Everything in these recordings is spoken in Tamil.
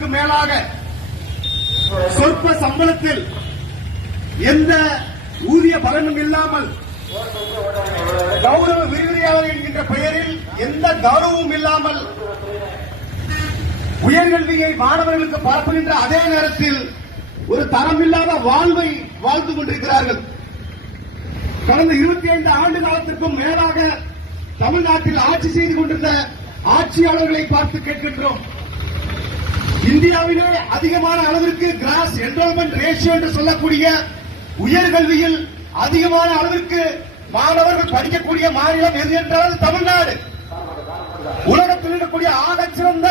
மாதத்திற்கு மேலாக சொற்ப சம்பளத்தில் எந்த ஊதிய பலனும் இல்லாமல் கௌரவ விரிவுரையாளர் என்கின்ற பெயரில் எந்த கௌரவமும் இல்லாமல் உயர்கல்வியை மாணவர்களுக்கு பரப்புகின்ற அதே நேரத்தில் ஒரு தரமில்லாத வாழ்வை வாழ்ந்து கொண்டிருக்கிறார்கள். கடந்த 25 ஆண்டு காலத்திற்கும் மேலாக தமிழ்நாட்டில் ஆட்சி செய்து கொண்டிருந்த ஆட்சியாளர்களை பார்த்து கேட்கின்றோம். இந்தியாவிலே அதிகமான அளவிற்கு கிராஸ் என்ரோல்மெண்ட் ரேஷியோ என்று சொல்லக்கூடிய உயர்கல்வியில் அதிகமான அளவிற்கு மாணவர்கள் படிக்கக்கூடிய மாநிலம் எது என்றால் தமிழ்நாடு. உலகத்தில் இருக்கக்கூடிய ஆகச்சிறந்த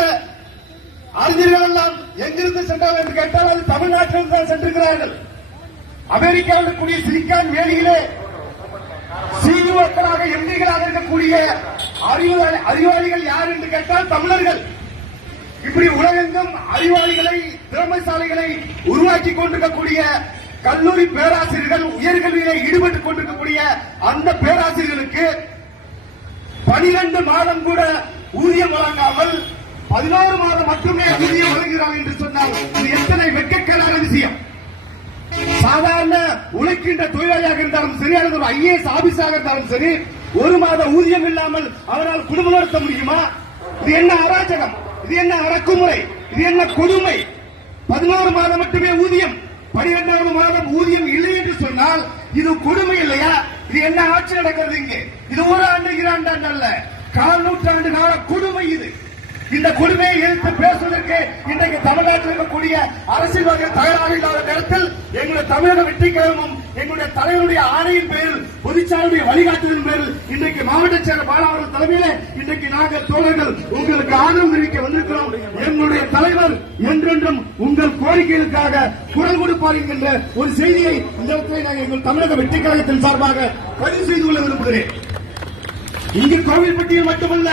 அறிஞர்கள் எல்லாம் எங்கிருந்து சென்றார்கள் என்று கேட்டால் அது தமிழ்நாட்டிலிருந்து தான் சென்றிருக்கிறார்கள். அமெரிக்காவில் இருக்கக்கூடிய சிலிக்கான் வேலியிலே சிஇஓக்களாக எம்பிகளாக இருக்கக்கூடிய அறிவாளிகள் யார் என்று கேட்டால் தமிழர்கள். இப்படி உலகெங்கும் அறிவாளிகளை திறமைசாலிகளை உருவாக்கி கொண்டிருக்கக்கூடிய கல்லூரி பேராசிரியர்கள் உயர்கல்வியிலே ஈடுபட்டுக் கொண்டிருக்கக்கூடிய அந்த பேராசிரியர்களுக்கு 12 மாதம் கூட ஊதியம் வழங்காமல் 11 மாதம் மட்டுமே ஊதியம் வழங்குகிறார்கள் என்று சொன்னால் இது எத்தனை வெட்கக்கேடான விஷயம். சாதாரண உழைக்கின்ற தொழிலாளியாக இருந்தாலும் சரி அல்லது ஒரு ஐஏஎஸ் ஆபீஸாக இருந்தாலும் சரி 1 மாத ஊதியம் இல்லாமல் அவரால் குடும்பம் நடத்த முடியுமா? இது என்ன அராஜகம், இது என்ன அடக்குமுறை, இது என்ன கொடுமை? 11 மாதம் மட்டுமே ஊதியம், 12வது மாதம் ஊதியம் இல்லை என்று சொன்னால் இது கொடுமை இல்லையா? இது என்ன ஆட்சி நடக்கிறது இங்கே? இது 1 ஆண்டு 2 ஆண்டு அல்ல, 4 நூற்றாண்டு கால கொடுமை இது. இந்த கொடுமையை எதிர்த்து பேசுவதற்கு இன்றைக்கு தமிழ்நாட்டில் இருக்கக்கூடிய அரசியல்வாதிகள் தயாராக இல்லாத நேரத்தில் எங்களுடைய தமிழக வெற்றி கழகமும் எங்களுடைய தலைவருடைய ஆணையின் பேரில் பொதுச்சாருடைய வழிகாட்டுதலின் பேரில் இன்றைக்கு மாவட்ட செயலர் பாலாவர்கள் தலைமையிலே இன்றைக்கு நாங்கள் தோழர்கள் உங்களுக்கு ஆதரவு தெரிவிக்க வந்திருக்கிறோம். எங்களுடைய தலைவர் என்றென்றும் உங்கள் கோரிக்கைகளுக்காக குரல் கொடுப்பார் என்கின்ற ஒரு செய்தியை இந்த இடத்திலே நாங்கள் எங்கள் தமிழக வெற்றி கழகத்தின் சார்பாக பதிவு செய்து கொள்ள விரும்புகிறேன். இங்கு கோவில்பட்டியில் மட்டுமல்ல